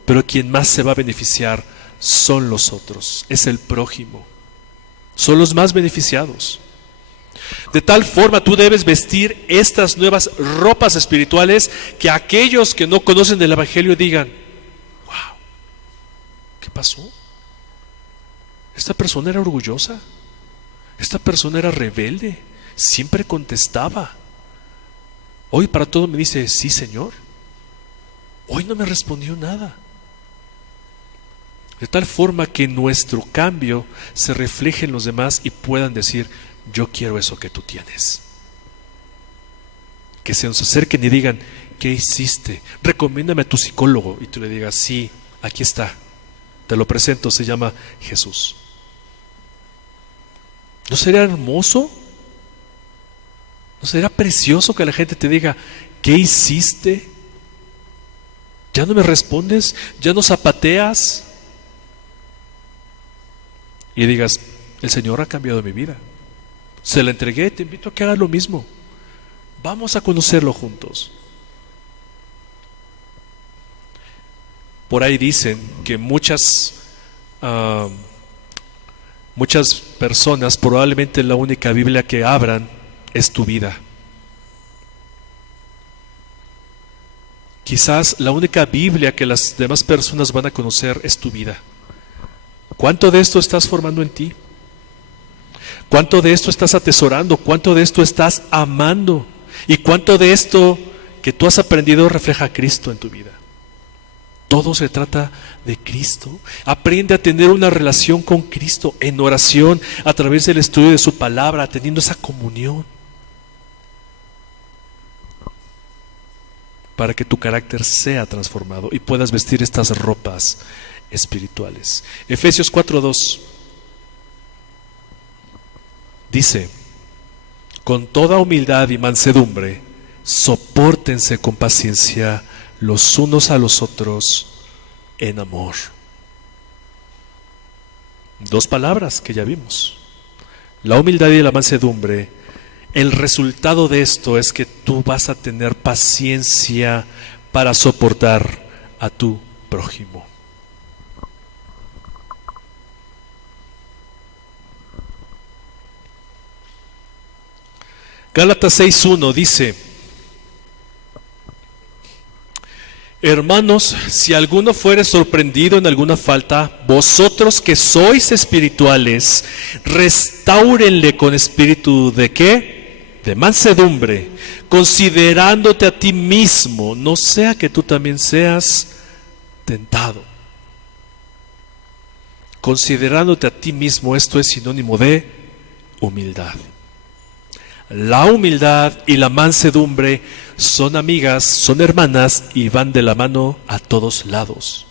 pero quien más se va a beneficiar son los otros, es el prójimo. Son los más beneficiados. De tal forma tú debes vestir estas nuevas ropas espirituales que aquellos que no conocen del Evangelio digan, wow, ¿qué pasó? Esta persona era orgullosa, esta persona era rebelde, siempre contestaba. Hoy para todo me dice, sí Señor, hoy no me respondió nada. De tal forma que nuestro cambio se refleje en los demás y puedan decir, yo quiero eso que tú tienes. Que se nos acerquen y digan, ¿qué hiciste? Recomiéndame a tu psicólogo. Y tú le digas, sí, aquí está, te lo presento, se llama Jesús. ¿No sería hermoso? ¿No sería precioso que la gente te diga, ¿qué hiciste? ¿Ya no me respondes? ¿Ya no zapateas? Y digas, el Señor ha cambiado mi vida. Se la entregué, te invito a que hagas lo mismo. Vamos a conocerlo juntos. Por ahí dicen que muchas personas, probablemente la única Biblia que abran es tu vida. Quizás la única Biblia que las demás personas van a conocer es tu vida. ¿Cuánto de esto estás formando en ti? ¿Cuánto de esto estás atesorando? ¿Cuánto de esto estás amando? ¿Y cuánto de esto que tú has aprendido refleja a Cristo en tu vida? Todo se trata de Cristo. Aprende a tener una relación con Cristo en oración, a través del estudio de su palabra, teniendo esa comunión. para que tu carácter sea transformado y puedas vestir estas ropas espirituales. Efesios 4:2 dice: con toda humildad y mansedumbre, sopórtense con paciencia los unos a los otros en amor. Dos palabras que ya vimos. La humildad y la mansedumbre. El resultado de esto es que tú vas a tener paciencia para soportar a tu prójimo. Gálatas 6:1 dice: hermanos, si alguno fuere sorprendido en alguna falta, vosotros que sois espirituales, restáurenle con espíritu de ¿qué? De mansedumbre, considerándote a ti mismo, no sea que tú también seas tentado. Considerándote a ti mismo, esto es sinónimo de humildad. La humildad y la mansedumbre son amigas, son hermanas y van de la mano a todos lados.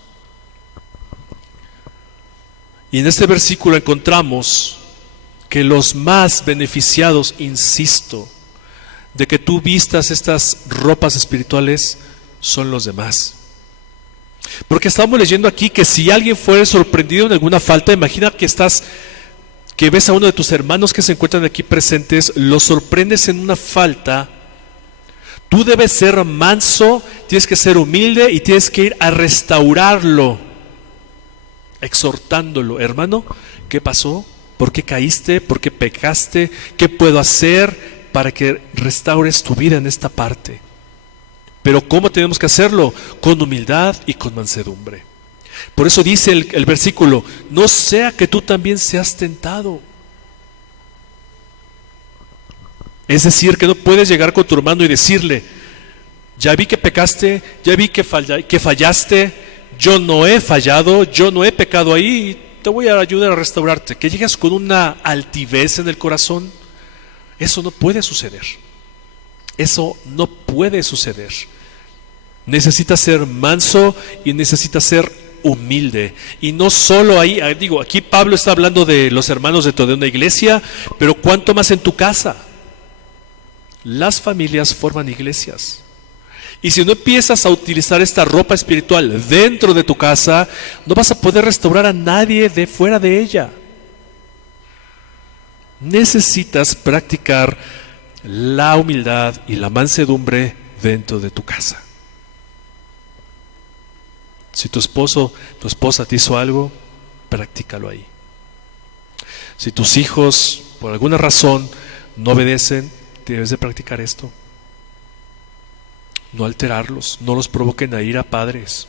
Y en este versículo encontramos que los más beneficiados, insisto, de que tú vistas estas ropas espirituales son los demás. Porque estamos leyendo aquí que si alguien fuera sorprendido en alguna falta, imagina que ves a uno de tus hermanos que se encuentran aquí presentes, lo sorprendes en una falta, tú debes ser manso, tienes que ser humilde y tienes que ir a restaurarlo, exhortándolo. Hermano, ¿qué pasó? ¿Por qué caíste? ¿Por qué pecaste? ¿Qué puedo hacer para que restaures tu vida en esta parte? Pero ¿cómo tenemos que hacerlo? Con humildad y con mansedumbre. Por eso dice el versículo: no sea que tú también seas tentado. Es decir, que no puedes llegar con tu hermano y decirle: ya vi que pecaste, ya vi que fallaste, yo no he fallado, yo no he pecado ahí, te voy a ayudar a restaurarte. Que llegas con una altivez en el corazón, eso no puede suceder. Eso no puede suceder. Necesitas ser manso y necesitas ser humilde. Y no solo ahí, aquí Pablo está hablando de los hermanos dentro de una iglesia, pero ¿cuánto más en tu casa? Las familias forman iglesias. Y si no empiezas a utilizar esta ropa espiritual dentro de tu casa, no vas a poder restaurar a nadie de fuera de ella. Necesitas practicar la humildad y la mansedumbre dentro de tu casa. Si tu esposo, tu esposa te hizo algo, practícalo ahí. Si tus hijos, por alguna razón, no obedecen, debes de practicar esto. No alterarlos, no los provoquen a ir a padres.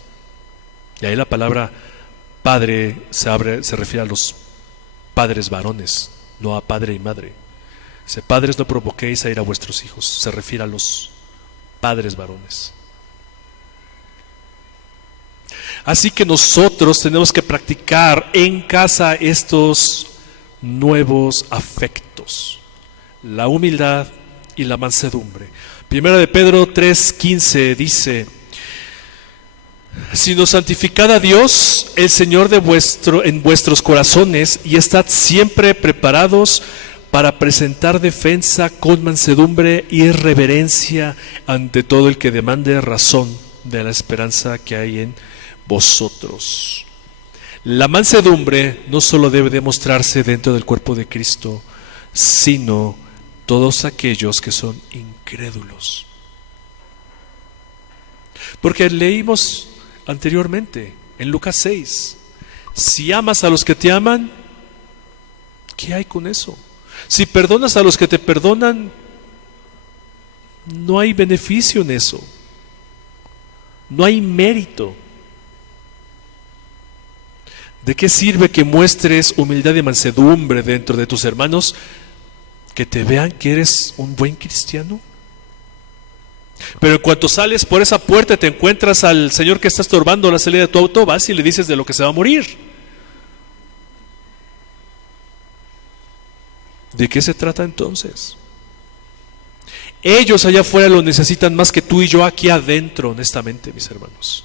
Y ahí la palabra padre se refiere a los padres varones, no a padre y madre. Dice: padres, no provoquéis a ir a vuestros hijos. Se refiere a los padres varones. Así que nosotros tenemos que practicar en casa estos nuevos afectos: la humildad y la mansedumbre. Primera de Pedro 3:15 dice: sino santificad a Dios, el Señor en vuestros corazones, y estad siempre preparados para presentar defensa con mansedumbre y reverencia ante todo el que demande razón de la esperanza que hay en vosotros. La mansedumbre no solo debe demostrarse dentro del cuerpo de Cristo, sino todos aquellos que son incrédulos. Porque leímos anteriormente en Lucas 6: si amas a los que te aman, ¿qué hay con eso? Si perdonas a los que te perdonan, no hay beneficio en eso, no hay mérito. ¿De qué sirve que muestres humildad y mansedumbre dentro de tus hermanos? ¿Que te vean que eres un buen cristiano? Pero en cuanto sales por esa puerta, te encuentras al señor que está estorbando la salida de tu auto, vas y le dices de lo que se va a morir. ¿De qué se trata entonces? Ellos allá afuera lo necesitan más que tú y yo aquí adentro, honestamente, mis hermanos.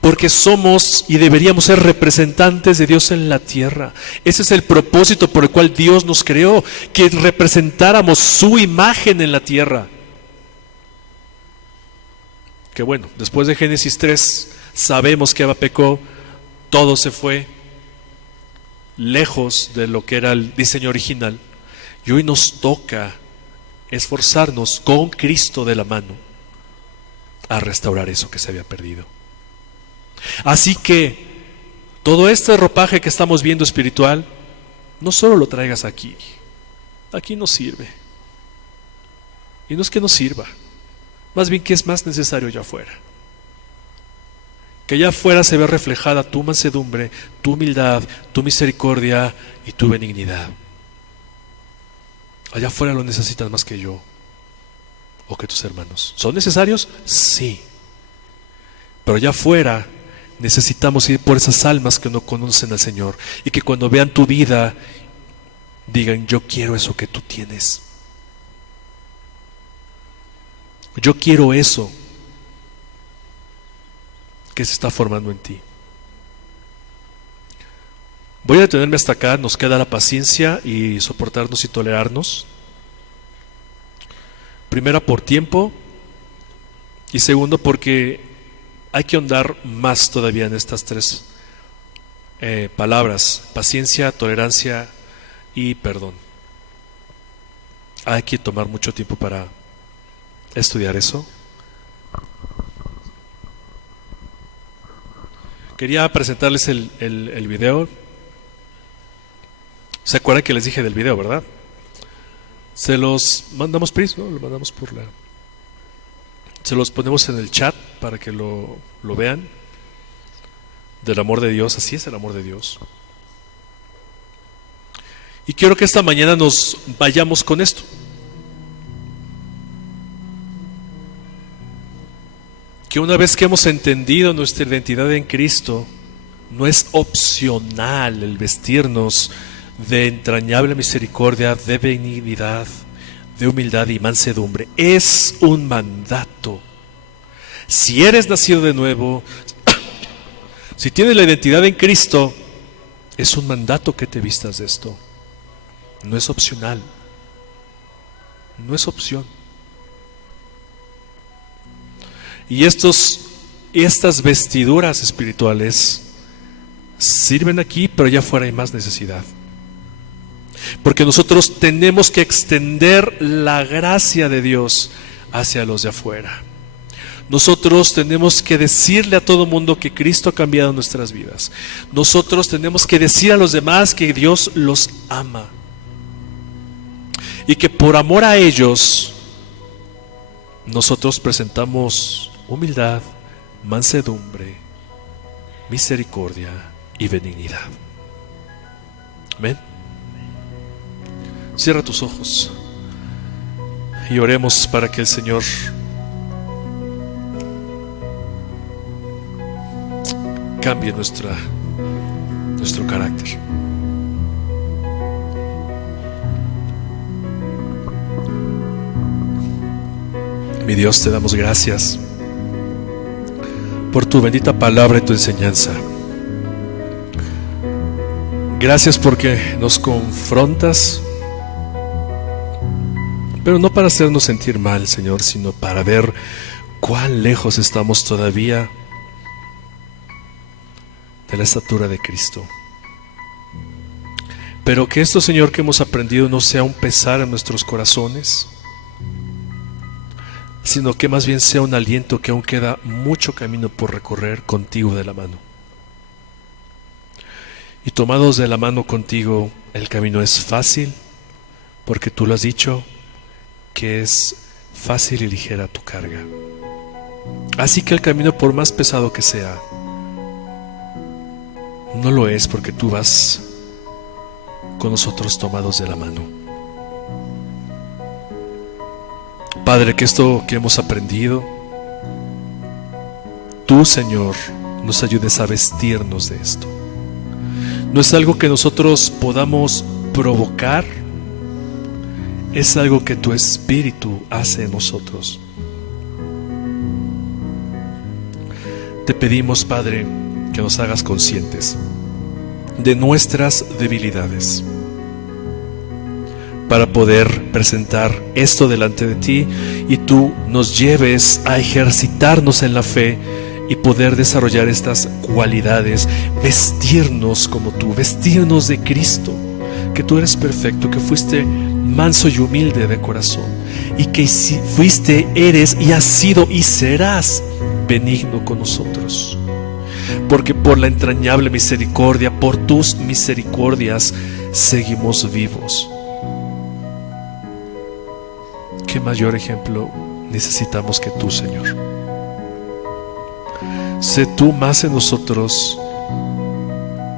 Porque somos y deberíamos ser representantes de Dios en la tierra. Ese es el propósito por el cual Dios nos creó, que representáramos su imagen en la tierra. Que bueno, después de Génesis 3 sabemos que Eva pecó, todo se fue lejos de lo que era el diseño original. Y hoy nos toca esforzarnos con Cristo de la mano a restaurar eso que se había perdido. Así que todo este ropaje que estamos viendo espiritual, no solo lo traigas aquí no sirve. Y no es que no sirva, más bien que es más necesario allá afuera. Que allá afuera se vea reflejada tu mansedumbre, tu humildad, tu misericordia y tu benignidad. Allá afuera lo necesitas más que yo o que tus hermanos. ¿Son necesarios? Sí. Pero allá afuera necesitamos ir por esas almas que no conocen al Señor y que cuando vean tu vida digan: yo quiero eso que tú tienes. Yo quiero eso que se está formando en ti. Voy a detenerme hasta acá. Nos queda la paciencia y soportarnos y tolerarnos. Primera, por tiempo, y segundo, porque hay que ahondar más todavía en estas tres palabras: paciencia, tolerancia y perdón. Hay que tomar mucho tiempo para estudiar eso. Quería presentarles el video. ¿Se acuerdan que les dije del video, verdad? Se los mandamos ¿no? Lo mandamos se los ponemos en el chat para que lo vean. Del amor de Dios, así es el amor de Dios. Y quiero que esta mañana nos vayamos con esto. Que una vez que hemos entendido nuestra identidad en Cristo, no es opcional el vestirnos de entrañable misericordia, de benignidad, de humildad y mansedumbre. Es un mandato. Si eres nacido de nuevo, si tienes la identidad en Cristo, es un mandato que te vistas de esto. No es opcional. No es opción. Y estas vestiduras espirituales sirven aquí, pero allá afuera hay más necesidad. Porque nosotros tenemos que extender la gracia de Dios hacia los de afuera. Nosotros tenemos que decirle a todo mundo que Cristo ha cambiado nuestras vidas. Nosotros tenemos que decir a los demás que Dios los ama. Y que por amor a ellos, nosotros presentamos humildad, mansedumbre, misericordia y benignidad. Amén. Cierra tus ojos y oremos para que el Señor cambie nuestro carácter. Mi Dios, te damos gracias por tu bendita palabra y tu enseñanza. Gracias porque nos confrontas, pero no para hacernos sentir mal, Señor, sino para ver cuán lejos estamos todavía de la estatura de Cristo. Pero que esto, Señor, que hemos aprendido no sea un pesar en nuestros corazones, sino que más bien sea un aliento que aún queda mucho camino por recorrer contigo de la mano. Y tomados de la mano contigo, el camino es fácil, porque tú lo has dicho, que es fácil y ligera tu carga. Así que el camino, por más pesado que sea, no lo es, porque tú vas con nosotros tomados de la mano. Padre, que esto que hemos aprendido, tú, Señor, nos ayudes a vestirnos de esto. No es algo que nosotros podamos provocar, es algo que tu Espíritu hace en nosotros. Te pedimos, Padre, que nos hagas conscientes de nuestras debilidades para poder presentar esto delante de ti y tú nos lleves a ejercitarnos en la fe y poder desarrollar estas cualidades, vestirnos como tú, vestirnos de Cristo, que tú eres perfecto, que fuiste manso y humilde de corazón y que fuiste, eres y has sido y serás benigno con nosotros, porque por la entrañable misericordia, por tus misericordias seguimos vivos. ¿Qué mayor ejemplo necesitamos que tú, Señor? Sé tú más en nosotros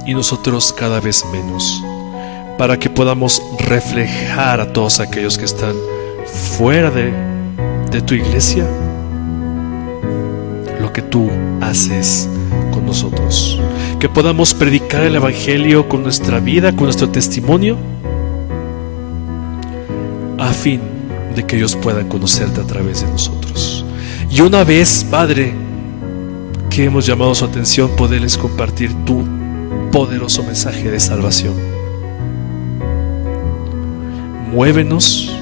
y nosotros cada vez menos, para que podamos reflejar a todos aquellos que están fuera de tu iglesia lo que tú haces con nosotros. Que podamos predicar el Evangelio con nuestra vida, con nuestro testimonio, a fin de que ellos puedan conocerte a través de nosotros. Y una vez, Padre, que hemos llamado su atención, poderles compartir tu poderoso mensaje de salvación. Muévenos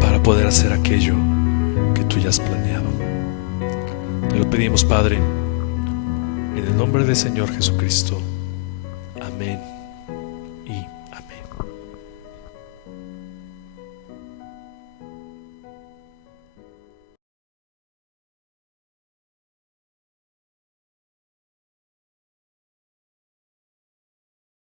para poder hacer aquello que tú ya has planeado. Te lo pedimos, Padre, en el nombre del Señor Jesucristo. Amén.